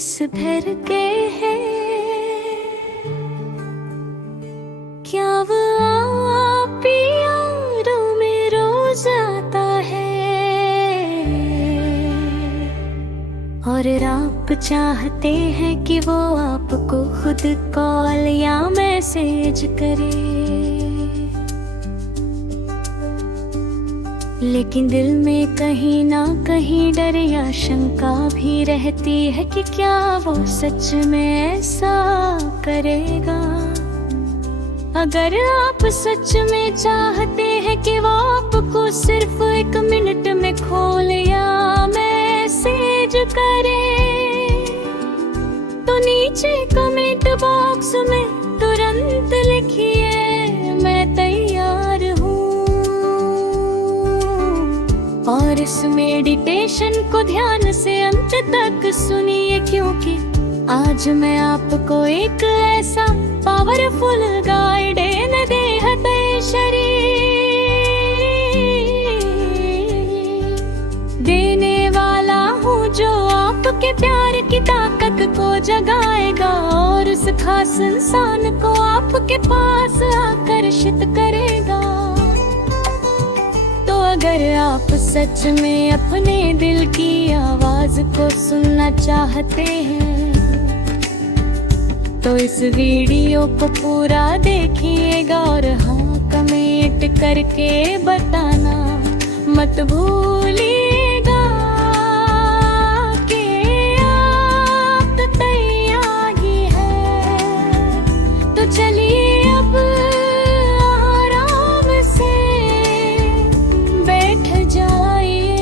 किस घर के हैं? क्या वो आप ही यारों में रोज आता है? और आप चाहते हैं कि वो आपको खुद कॉल या मैसेज करे, लेकिन दिल में कहीं ना कहीं डर या शंका भी रहती है कि क्या वो सच में ऐसा करेगा। अगर आप सच में चाहते हैं कि वो आपको सिर्फ 1 मिनट में कॉल या मैसेज करे, तो नीचे कमेंट बॉक्स में तुरंत लिखिए मैं तैयार हूँ। और इस मेडिटेशन को ध्यान से अंत तक सुनिए, क्योंकि आज मैं आपको एक ऐसा पावरफुल गाइडेंस देहते शरीर देने वाला हूँ, जो आपके प्यार की ताकत को जगाएगा और उस खास इंसान को आपके पास आकर्षित करेगा। तो अगर आप सच में अपने दिल की आवाज को सुनना चाहते हैं, तो इस वीडियो को पूरा देखिएगा और हाँ कमेंट करके बताना मत भूलिएगा कि आप तैयार ही हैं। तो चलिए अब आराम से बैठ जाइए,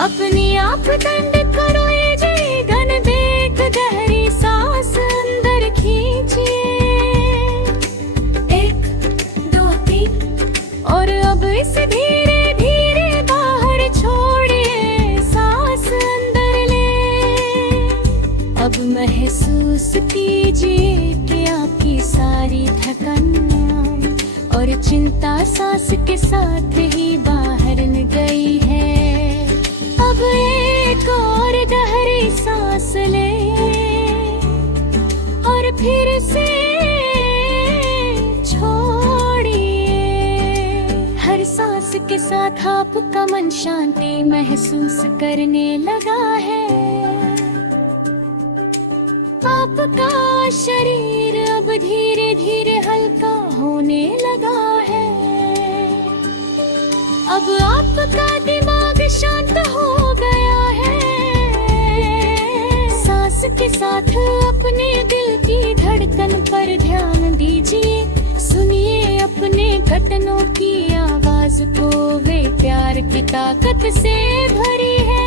अपनी आप दंड करो, गहरी सांस अंदर खींचिए, 1 2 3, और अब इसे धीरे धीरे बाहर छोड़िए, सांस अंदर ले। अब महसूस कीजिए कि आपकी सारी थकान और चिंता सांस के साथ ही बाहर न गई है। अब एक और गहरी सांस ले और फिर से छोड़िए। हर सांस के साथ आपका मन शांति महसूस करने लगा है। आपका शरीर अब धीरे धीरे हल्का होने लगा है। अब आपका दिमाग शांत हो गया है। सांस के साथ अपने दिल की धड़कन पर ध्यान दीजिए, सुनिए अपने घुटनों की आवाज को, वे प्यार की ताकत से भरी है।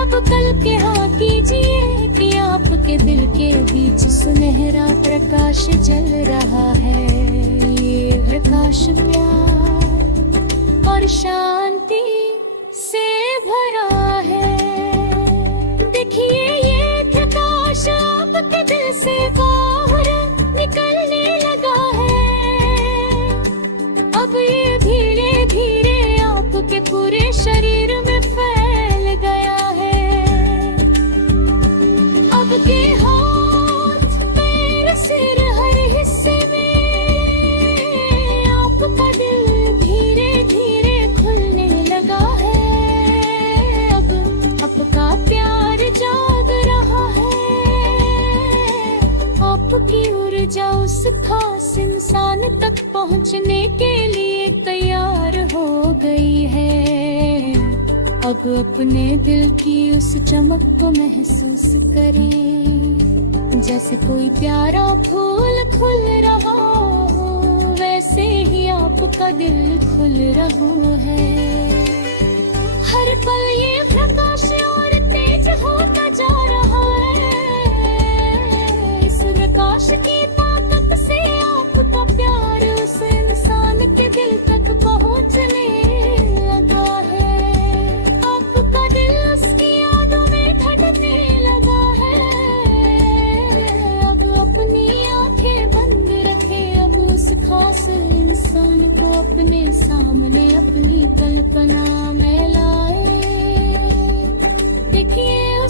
अब कल के हाँ कीजिए कि आपके दिल के बीच सुनहरा प्रकाश जल रहा है। ये प्रकाश प्यार और शांति से भरा है। देखिए ये प्रकाश आपके दिल से बाहर निकलने लगा है। अब ये धीरे धीरे आपके पूरे शरीर में फैल गया है। अब के हाथ पैर सिर हर हिस्से में आपका दिल धीरे धीरे खुलने लगा है। अब आपका प्यार जाग रहा है। आपकी ऊर्जा उस खास इंसान तक पहुंचने के लिए तैयार हो गई है। अब अपने दिल की उस चमक को महसूस करें, जैसे कोई प्यारा फूल खुल रहा हो, वैसे ही आपका दिल खुल रहा है। हर पल ये प्रकाश और तेज होता जा रहा है। इस प्रकाश की ताकत से आपका प्यार उस इंसान के दिल तक पहुंचने लगा है। आपका दिल उसकी यादों में धड़कने लगा है। अब अपनी आंखें बंद रखें, अब उस खास इंसान को अपने सामने अपनी कल्पना में लाए।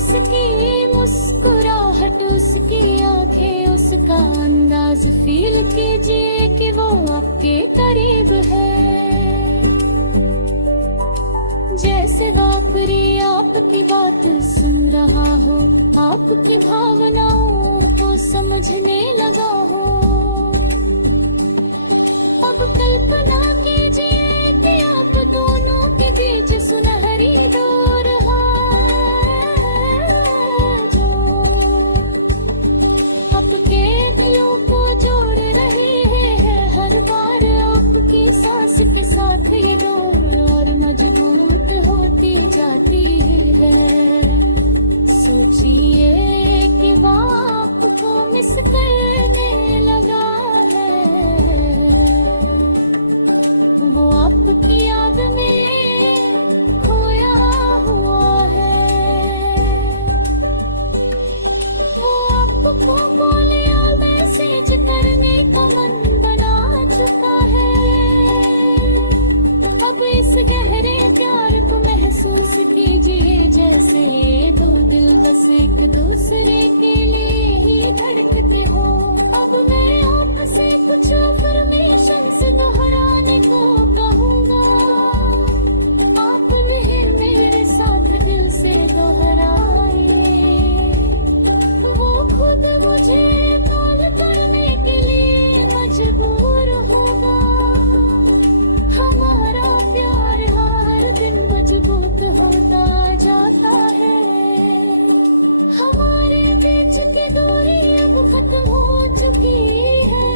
उसकी मुस्कुराहट, उसकी आंखें, उसका अंदाज फील कीजिए कि वो आपके करीब है। जैसे वापरी आपकी बात सुन रहा हो, आपकी भावनाओं को समझने लगा हो। अब कल्पना कीजिए कि आप दोनों के बीच सुनहरी डोर है जो आपके दिलों को जोड़ रही है। हर बार आपकी सांस के साथ ये डोर और मजबूत होती जाती है। सोचिए कि वो आपको मिस करने लगा है, वो आपकी याद में खोया हुआ है। वो आपको कॉल या मैसेज करने का मन बना चुका है। अब इस गहरे प्यार को महसूस कीजिए जैसे ये दो दिल बस एक दूसरे के लिए ही धड़कते हो। अब मैं आपसे कुछ अफर्मेशन से दोहराने को कहूँगा, आप भी मेरे साथ दिल से दोहराए। वो खुद मुझे कॉल करने के लिए मजबूर होगा। हमारा प्यार हर दिन मजबूत होता जाता है। हमारे बीच की दूरी अब खत्म हो चुकी है।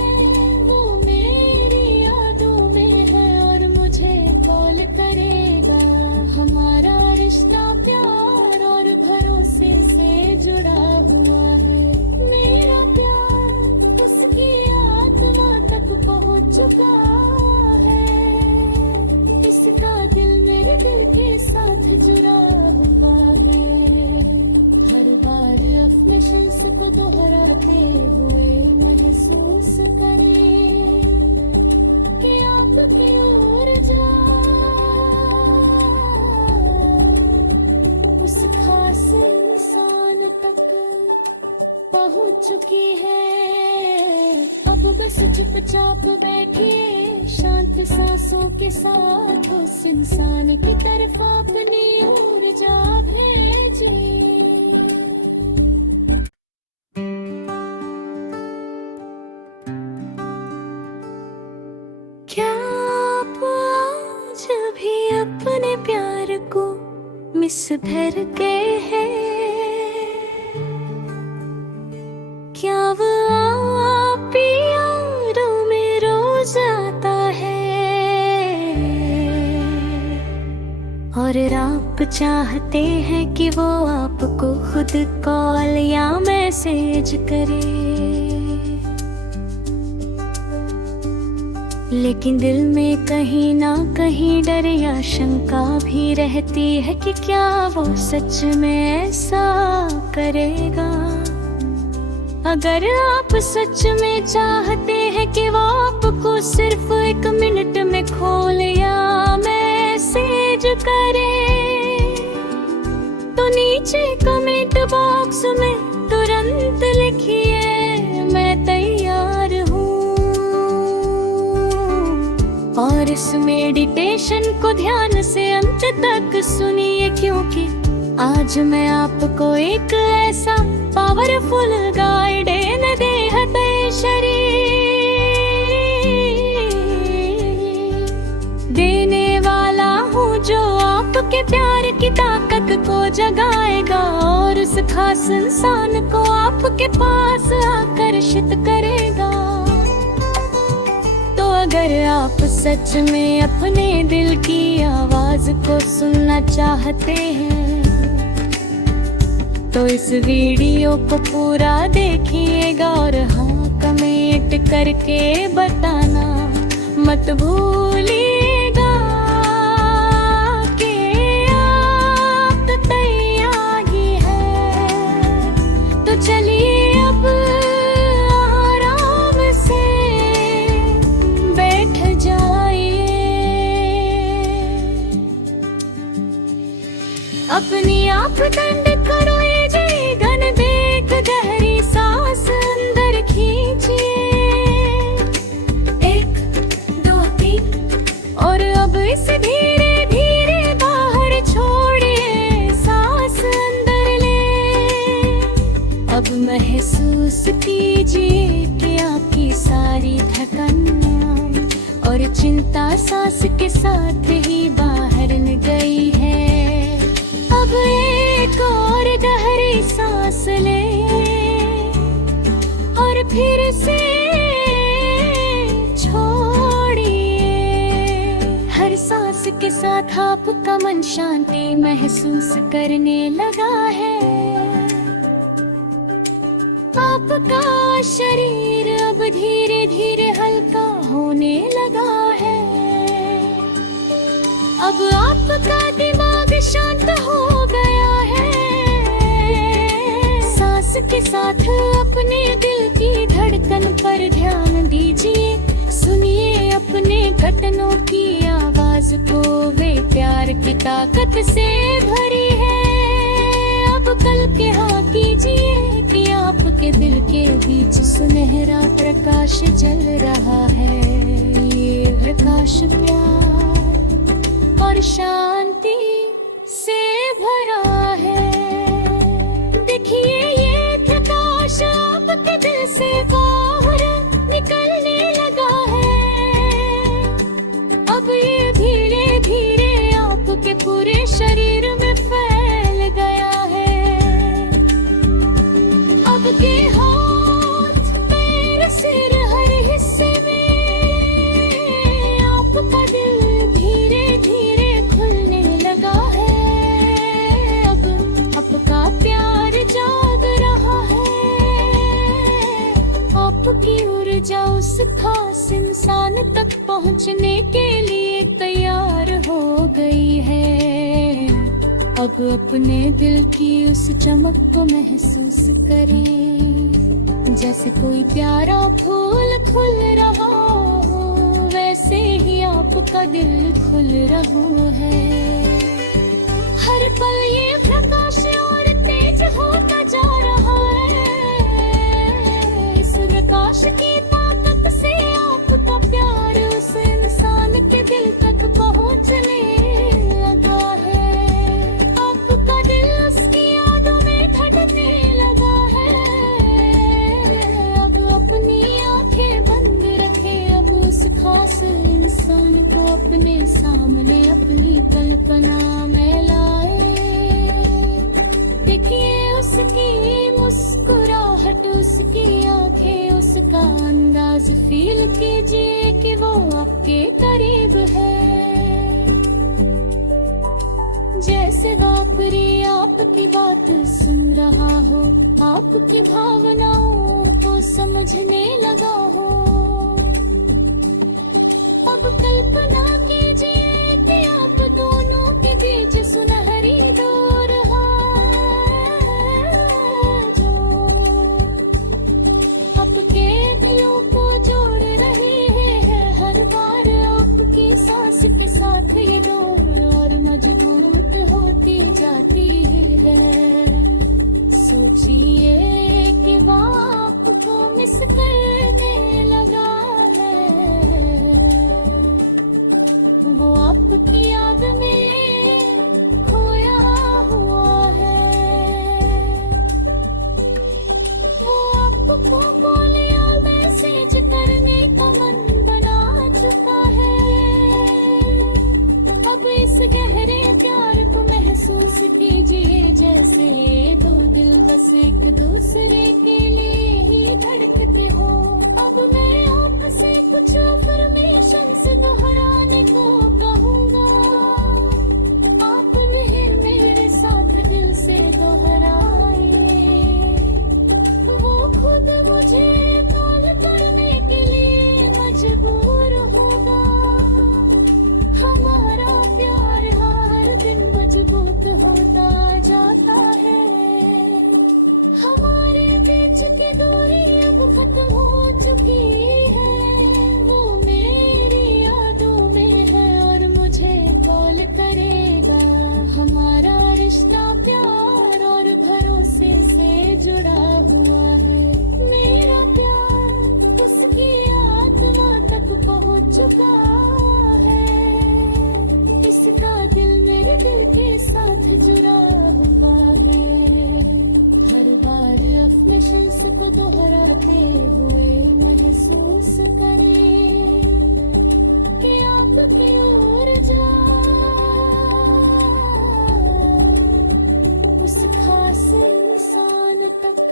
वो मेरी यादों में है और मुझे कॉल करेगा। हमारा रिश्ता प्यार और भरोसे से जुड़ा हुआ है। मेरा प्यार उसकी आत्मा तक पहुंच चुका है। इसका दिल मेरे दिल के साथ जुड़ा हुआ है। हर बार अपने शख्स को दोहराते हुए महसूस करें कि आपकी ऊर्जा उस खास इंसान तक पहुंच चुकी है। अब बस चुपचाप बैठिए शांत सांसों के साथ, उस इंसान की तरफ अपनी ऊर्जा भेजिए। क्या आप आज भी अपने प्यार को मिस करते हैं? क्या वो आपकी यादों में रोज आता है और आप चाहते हैं कि वो आपको खुद कॉल या मैसेज करे, लेकिन दिल में कहीं ना कहीं डर या शंका भी रहती है कि क्या वो सच में ऐसा करेगा। अगर आप सच में चाहते हैं कि वो आपको सिर्फ 1 मिनट में कॉल या मैसेज करे, तो नीचे कमेंट बॉक्स में तुरंत लिखिए मैं तैयार हूँ। और इस मेडिटेशन को ध्यान से अंत तक सुनिए, क्योंकि आज मैं आपको एक ऐसा पावरफुल गाइडेंस देते शरीर देने वाला हूँ, जो आपके प्यार की ताकत को जगाएगा और उस खास इंसान को आपके पास आकर्षित करेगा। तो अगर आप सच में अपने दिल की आवाज को सुनना चाहते हैं, तो इस वीडियो को पूरा देखिएगा और हाँ कमेंट करके बताना मत भूलिएगा कि आप तैयार ही हैं। तो चलिए अब आराम से बैठ जाइए, अपनी आप दंड करो, ये अब महसूस कीजिए कि आपकी सारी थकन और चिंता सांस के साथ ही बाहर न गई है। अब एक और गहरी सांस लें और फिर से छोड़िए। हर सांस के साथ आपका मन शांति महसूस करने लगा है। आपका शरीर अब धीरे धीरे हल्का होने लगा है। अब आपका दिमाग शांत हो गया है। सांस के साथ अपने दिल की धड़कन पर ध्यान दीजिए। सुनिए अपने घुटनों की आवाज को, वे प्यार की ताकत से भरी है। अब कल के हाँ कीजिए कि आपके दिल के बीच सुनहरा प्रकाश जल रहा है। ये प्रकाश प्यार और शांति से भरा है। देखिए ये प्रकाश आपके दिल से बाहर निकलने लगा है। अब ये धीरे धीरे आपके पूरे शरीर में फैल गया है। आपके हाथ पैर सिर हर हिस्से में आपका दिल धीरे धीरे खुलने लगा है। अब आपका प्यार जाग रहा है। आपकी ऊर्जा उस खास इंसान तक पहुंचने के लिए तैयार हो गई है। अब अपने दिल की उस चमक को महसूस करें। जैसे कोई प्यारा फूल खुल रहा हो, वैसे ही आपका दिल खुल रहा है। हर पल ये प्रकाश और तेज होता जा रहा है। इस प्रकाश की ताकत से आपका प्यार उस इंसान के दिल तक पहुंचने लगा है। आपका दिल उसकी यादों में धड़कने लगा है। अब अपनी आंखें बंद रखें। अब उस खास इंसान को अपने सामने अपनी कल्पना में लाए। देखिए उसकी मुस्कुराहट, उसकी आंखें, उसका अंदाज फील कीजिए कि वो आपके करीब है। जैसे वापरी आपकी बात सुन रहा हो, आपकी भावनाओं को समझने लगा हो। अब कल्पना कीजिए कि आप दोनों के बीच सुनहरी डोर है जो आपके दिलों को जोड़ रही है। हर बार आपकी सांस के साथ ये डोर और मजबूत होती जाती है। सोचिए कि वो आपको मिस करने लगा है। वो आपकी याद में खोया हुआ है। वो आपको कॉल या मैसेज करने का मन बना चुका है। अब इस गहरे प्यार को महसूस कीजिए जैसे ये दो दिल बस एक दूसरे के लिए ही धड़कते हो। अब मैं आपसे कुछ अफर्मेशन से दोहराने को कहूँगा। आप भी मेरे साथ दिल से दोहराए। वो खुद मुझे कॉल करने के लिए मजबूर होगा। हमारा प्यार हर दिन मजबूत होता जाता है। हमारे बीच की दूरी अब खत्म हो चुकी है। वो मेरी यादों में है और मुझे कॉल करेगा। हमारा रिश्ता प्यार और भरोसे से जुड़ा हुआ है। मेरा प्यार उसकी आत्मा तक पहुंच चुका है। इसका दिल मेरे दिल के साथ जुड़ा हुआ है। हर बार अफमिशंस को दोहराते हुए महसूस करें कि आपकी ऊर्जा उस खास इंसान तक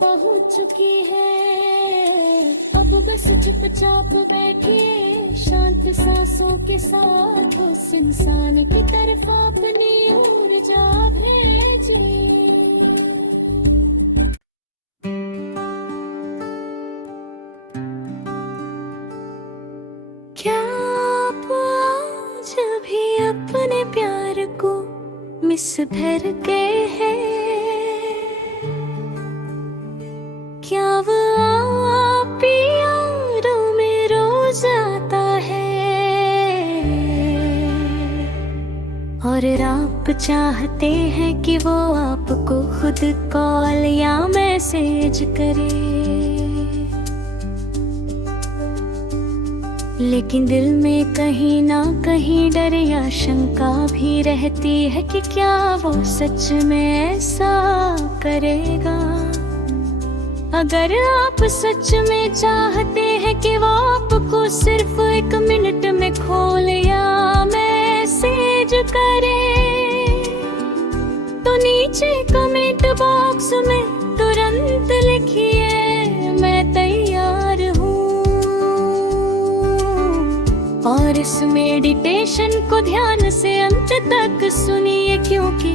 पहुंच चुकी है। अब बस चुपचाप बैठिए शांत सांसों के साथ, उस इंसान की तरफ अपनी ऊर्जा भेजिए। क्या आप आज भी अपने प्यार को मिस भर गए हैं? क्या वो आपकी यादों में रोज आता है और आप चाहते हैं कि वो आपको खुद कॉल या मैसेज करे, लेकिन दिल में कहीं ना कहीं डर या शंका भी रहती है कि क्या वो सच में ऐसा करेगा। अगर आप सच में चाहते हैं कि वो आपको सिर्फ 1 मिनट में कॉल या मैसेज करे, तो नीचे कमेंट बॉक्स में तुरंत लिखिए मैं तैयार हूँ। और इस मेडिटेशन को ध्यान से अंत तक सुनिए, क्योंकि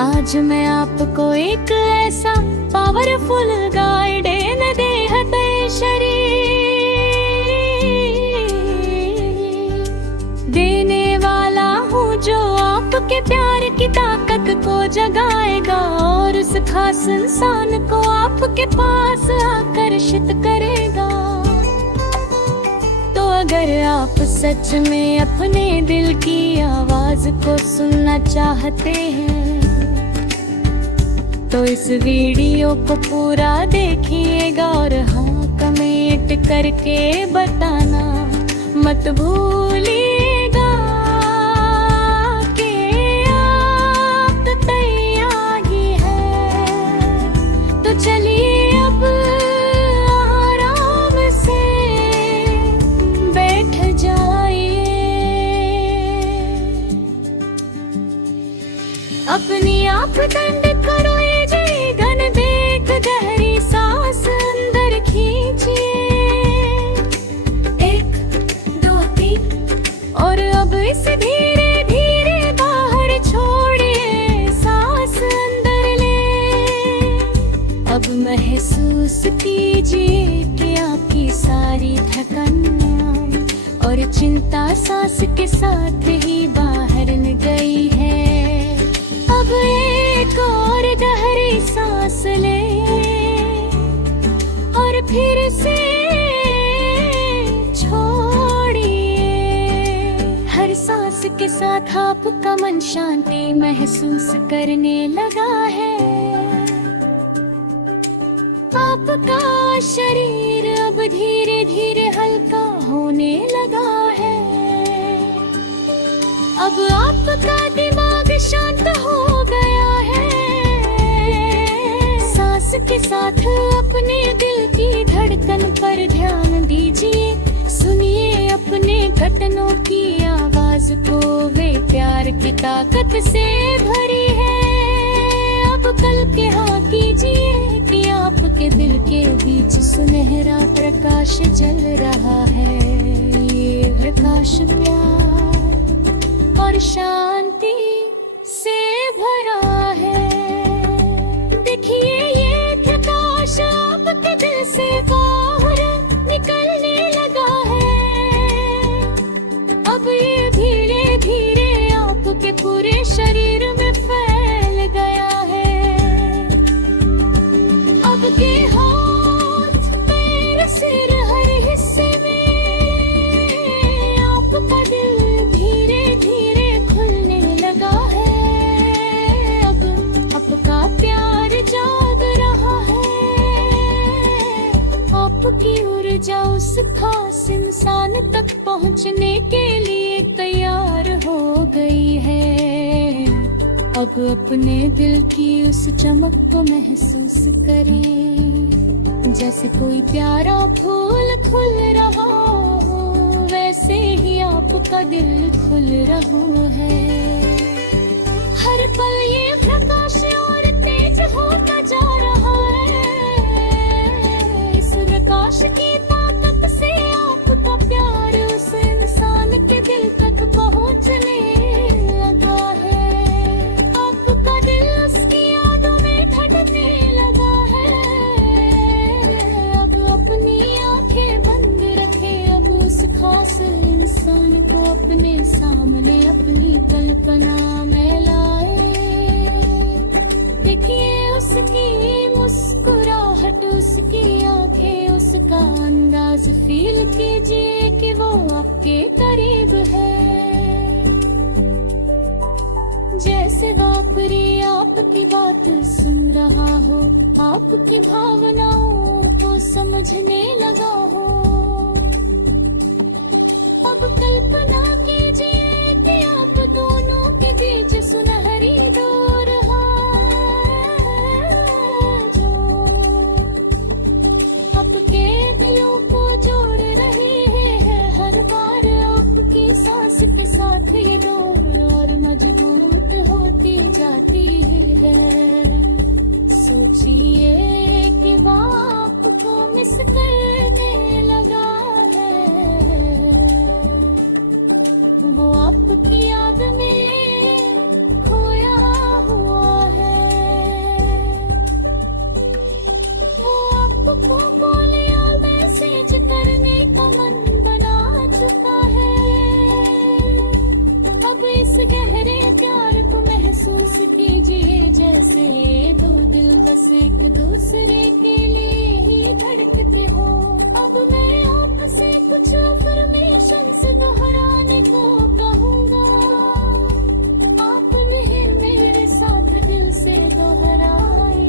आज मैं आपको एक ऐसा पावरफुल गाइडेंस देते शरीर देने वाला हूँ, जो आपके प्यार की ताकत को जगाएगा और उस खास इंसान को आपके पास आकर्षित करेगा। तो अगर आप सच में अपने दिल की आवाज को सुनना चाहते हैं, तो इस वीडियो को पूरा देखिएगा और हाँ कमेंट करके बताना मत भूलिएगा कि आप तैयार ही हैं। तो चलिए अब आराम से बैठ जाइए, अपनी आप दंड करो, गहरी सांस अंदर खींचिए, 1 2 3 और अब इसे धीरे धीरे बाहर छोड़िए, सांस अंदर ले। अब महसूस कीजिए कि आपकी सारी थकान और चिंता सांस के साथ ही बाहर न गई है। अब एक और गहरी सांस ले और फिर से छोड़िए। हर सांस के साथ आपका मन शांति महसूस करने लगा है। आपका शरीर अब धीरे धीरे हल्का होने लगा है। अब आपका दिमाग शांत हो गया है। सांस के साथ अपने दिल की धड़कन पर ध्यान दीजिए, सुनिए अपने घुटनों की आवाज को, वे प्यार की ताकत से भरी है। अब कल के हाँ कीजिए कि आपके दिल के बीच सुनहरा प्रकाश जल रहा है। ये प्रकाश प्यार और शांति से भरा है। देखिए ये प्रकाश आपके दिल से बाहर निकलने लगा है। अब ये धीरे धीरे आपके पूरे शरीर में फैल गया है। अब के हाथ पैर सिर हर हिस्से में आपका दिल धीरे धीरे खुलने लगा है। अब आपका प्यार जाग रहा है। आपकी ऊर्जा उस खास इंसान तक पहुंचने के लिए तैयार हो गई है। अब अपने दिल की उस चमक को महसूस करें, जैसे कोई प्यारा फूल खुल रहा हो, वैसे ही आपका दिल खुल रहा है। हर पल ये प्रकाश और तेज होता जा रहा है। इस प्रकाश की ताकत से आपका प्यार उस इंसान के दिल तक पहुंचने लगा है। आपका दिल उसकी यादों में धड़कने लगा है। अब अपनी आंखें बंद रखे, अब उस खास इंसान को अपने सामने अपनी कल्पना में लाए। देखिए उसकी मुस्कुराहट, उसकी आंखें, उसका अंदाज फील कीजिए कि वो आपके करीब है। जैसे वापरी आपकी बात सुन रहा हो, आपकी भावनाओं को समझने लगा हो। अब कल्पना कीजिए कि आप दोनों के बीच सुनहरी डोर है जो आपके दिलों को जोड़ रही है। हर बार आपकी सांस के साथ ये डोर और मजबूत होती जाती है। सोचिए कि वो आपको मिस करने लगा है, वो आपकी याद में खोया हुआ है। वो आपको कॉल या मैसेज करने का मन बना चुका है। अब इस गहरे प्यार को महसूस कीजिए, जैसे ये दो दिल बस एक दूसरे के लिए ही धड़कते हो। अब मैं आपसे कुछ अफर्मेशंस दोहराने को कहूँगा, आपने मेरे साथ दिल से दोहराए।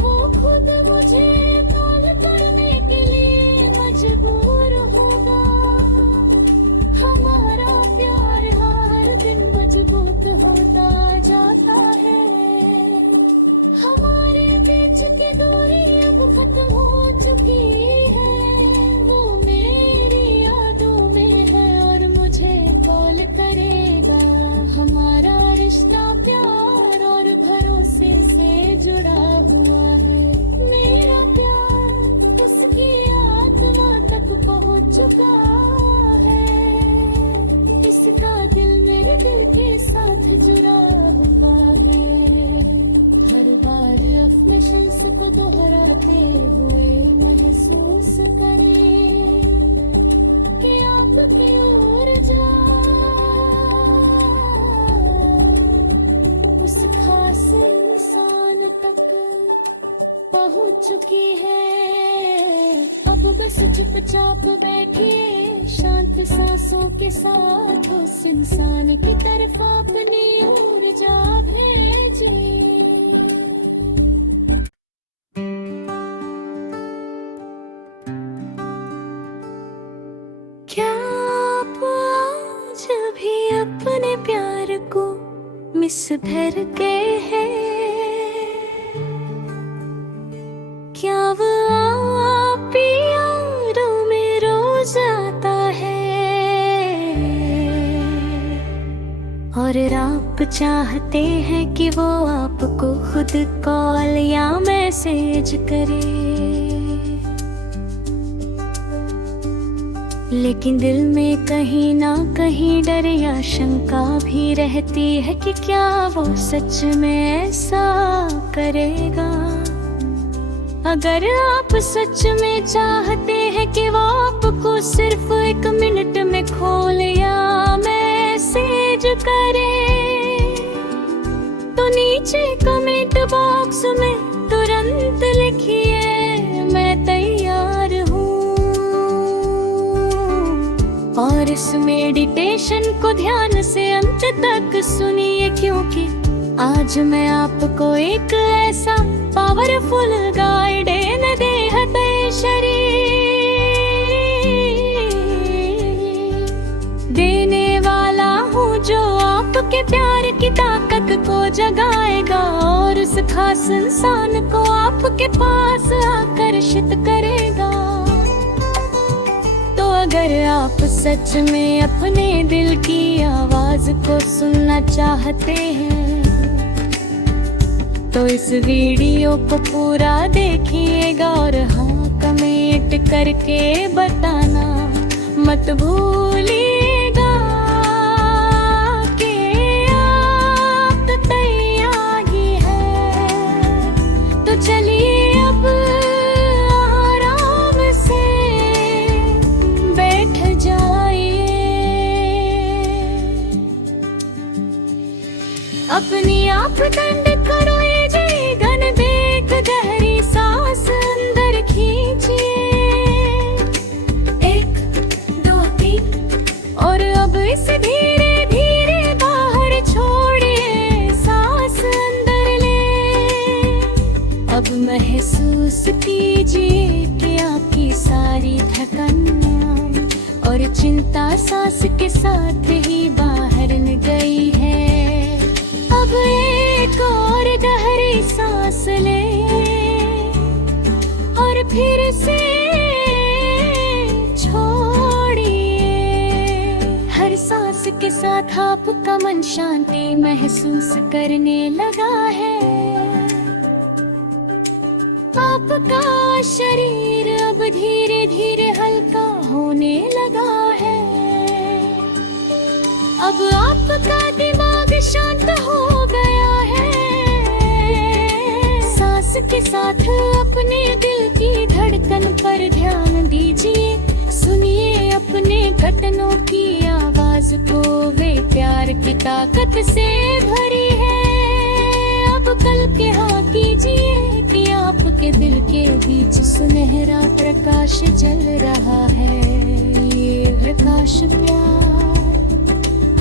वो खुद मुझे कॉल करने के लिए मजबूर होगा। हमारा प्यार हर दिन मजबूत होता जाता है। हमारे बीच की दूरी अब खत्म हो चुकी है। वो मेरी यादों में है और मुझे कॉल करेगा। हमारा रिश्ता प्यार और भरोसे से जुड़ा हुआ है। मेरा प्यार उसकी आत्मा तक पहुंच चुका है। इसका दिल मेरे दिल के साथ जुड़ा हुआ है। हर बार अफर्मेशंस को दोहराते हुए महसूस करें कि आपकी ऊर्जा उस खास इंसान तक पहुंच चुकी है। अब बस चुपचाप बैठिए, शांत सांसों के साथ उस इंसान की तरफ अपनी ऊर्जा भेजिए। क्या आप आज भी अपने प्यार को मिस करके हैं? क्या वो आप ही यादों में रोज आता है? और आप चाहते हैं कि वो आपको खुद कॉल या मैसेज करे, लेकिन दिल में कहीं ना कहीं डर या शंका भी रहती है कि क्या वो सच में ऐसा करेगा। अगर आप सच में चाहते हैं कि वो आपको सिर्फ 1 मिनट में कॉल या मैसेज करे, तो नीचे कमेंट बॉक्स में तुरंत लिखिए मैं तैयार हूँ। और इस मेडिटेशन को ध्यान से अंत तक सुनिए, क्योंकि आज मैं आपको एक ऐसा पावरफुल गाइडेंस देते शरीर देने वाला हूँ जो आपके प्यार की जगाएगा और उस खास इंसान को आपके पास आकर्षित करेगा। तो अगर आप सच में अपने दिल की आवाज को सुनना चाहते हैं तो इस वीडियो को पूरा देखिएगा और हाँ कमेंट करके बताना मत भूलिएगा कि आप तैयार ही हैं। तो चलिए अब आराम से बैठ जाइए, अपनी आप दंड करो गहरी सांस अंदर खींचिए, 1 2 3 और अब इसे धीरे धीरे बाहर छोड़िए, सांस अंदर ले। अब महसूस कीजिए कि आपकी सारी थकान और चिंता सांस के साथ ही बाहर न गई है। अब एक और गहरी सांस ले और फिर से छोड़िए। हर सांस के साथ आपका मन शांति महसूस करने लगा है। आपका शरीर अब धीरे धीरे हल्का होने लगा है। अब आपका दिमाग शांत हो गया है। सांस के साथ अपने दिल की धड़कन पर ध्यान दीजिए, सुनिए अपने घुटनों की आवाज को, वे प्यार की ताकत से भरी है। अब कल के हाँ कीजिए कि आपके दिल के बीच सुनहरा प्रकाश जल रहा है। ये प्रकाश प्यार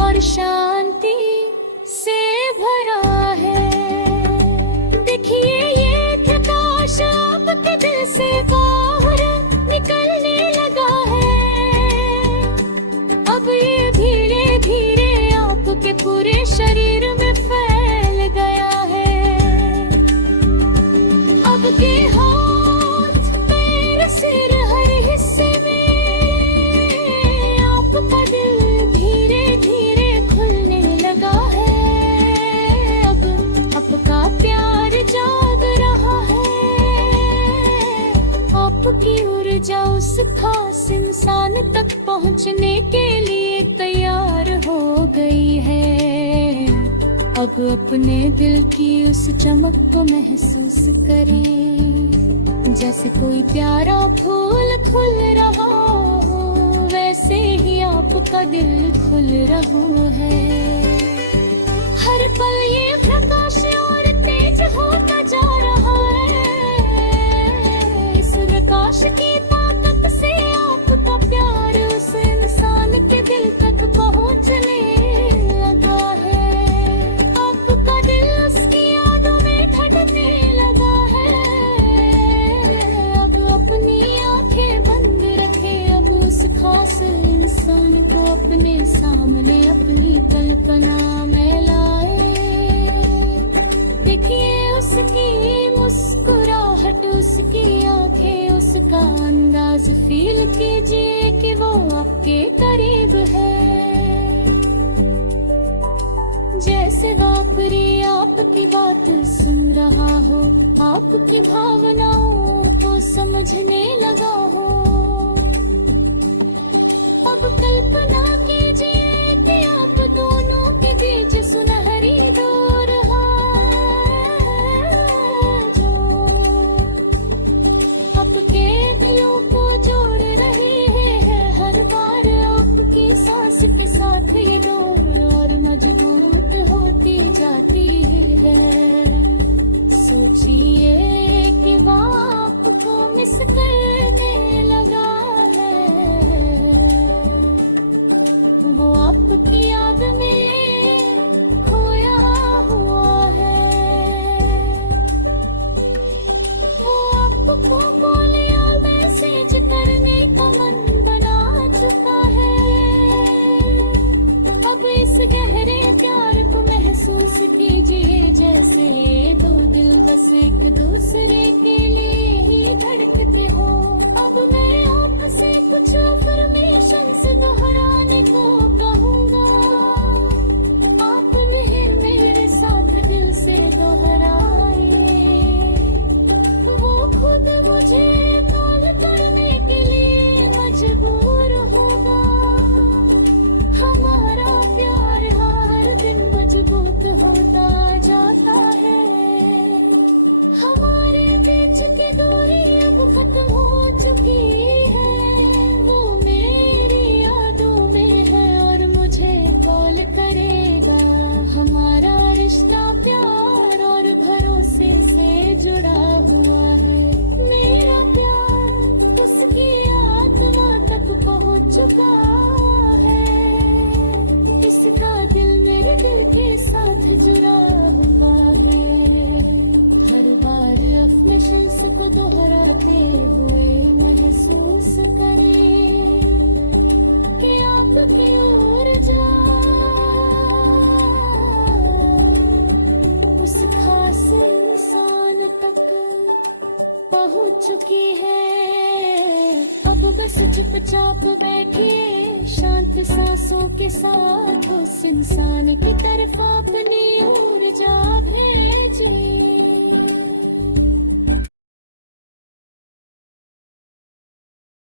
और शांति से भरा है। देखिए ये प्रकाश आपके दिल से बाहर निकलने लगा है। अब ये धीरे धीरे आपके पूरे शरीर में फैल गया है। अब के हाथ पैर सिर हर हिस्से में आपका दिल धीरे धीरे खुलने लगा है। अब आपका प्यार जाग रहा है। आपकी ऊर्जा उस खास इंसान तक पहुंचने के लिए तैयार हो गई है। अब अपने दिल की उस चमक को महसूस करें, जैसे कोई प्यारा फूल खुल रहा हो, वैसे ही आपका दिल खुल रहा है। हर पल ये प्रकाश और तेज होता जा रहा है। इस प्रकाश की ताकत से आपका प्यार उस इंसान के दिल तक पहुंचने लगा है। आपका दिल उसकी यादों में धड़कने लगा है। अब अपनी आंखें बंद रखें, अब उस खास इंसान को अपने सामने अपनी कल्पना में लाए। देखिए उसकी मुस्कुराहट, उसकी आंखें, उसका अंदाज फील कीजिए कि वो आपके करीब है। जैसे वापरी आपकी बात सुन रहा हो, आपकी भावनाओं को समझने लगा हो। अब कल्पना कीजिए कि आप दोनों के बीच सुनहरी डोर जो आपके दिलों को जोड़ रही है। हर बार आपकी सांस के साथ ये डोर और मजबूत होती जाती है। सोचिए कि वो आपको मिस करने धड़कते हो। अब मैं आपसे कुछ अफर्मेशन से दोहराने को कहूँगा, आप नहीं मेरे साथ दिल से दोहराए। वो खुद मुझे कॉल करने के लिए मजबूर होगा। हमारा प्यार हर दिन मजबूत होता जाता है। हमारे बीच की दूरी अब खत्म हो चुकी है। वो मेरी यादों में है और मुझे कॉल करेगा। हमारा रिश्ता प्यार और भरोसे से जुड़ा हुआ है। मेरा प्यार उसकी आत्मा तक पहुंच चुका है। इसका दिल मेरे दिल के साथ जुड़ा हुआ है। हर बार अपने शख्स को दोहराते हुए महसूस करें कि आपकी ऊर्जा उस खास इंसान तक पहुंच चुकी है। अब बस चुपचाप बैठिए शांत सांसों के साथ, उस इंसान की तरफ अपनी ऊर्जा भेजिए।